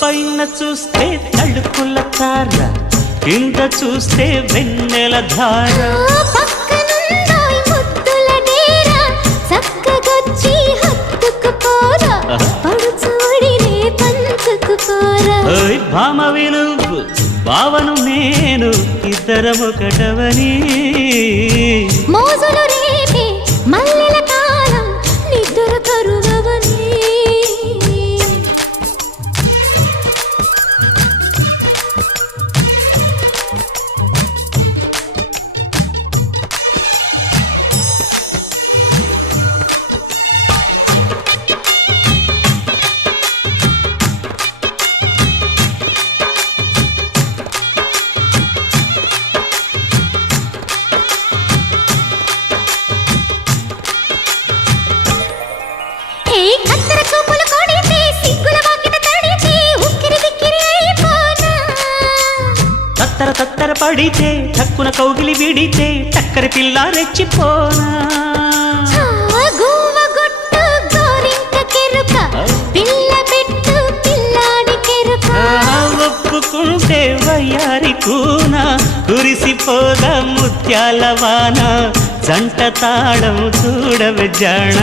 పైన చూస్తే తడుకుల తార, కింద చూస్తే వెన్నెల ధార. పక్కనుందోయ్ ముద్దుల డేరా, చక్కగొచ్చి హత్తుకుపోరా, పడుచూడినే పంచుకుపోరా. ఓయ్ భామ వినువ్వు భావను నేను, ఇద్దరమొకటవని. మోజులు రేపే మల్లెల కాలం, నిద్ర కరువవని. తత్తర తత్తర పడితే చక్కున కౌగిలి విడితే చక్కరి పిల్ల రెచ్చిపోనా. ఒప్పుకుంటే వయ్యారి కూన, కురిసిపోదా ముత్యాల వాన, జంట తాళం చూడవే జాణ.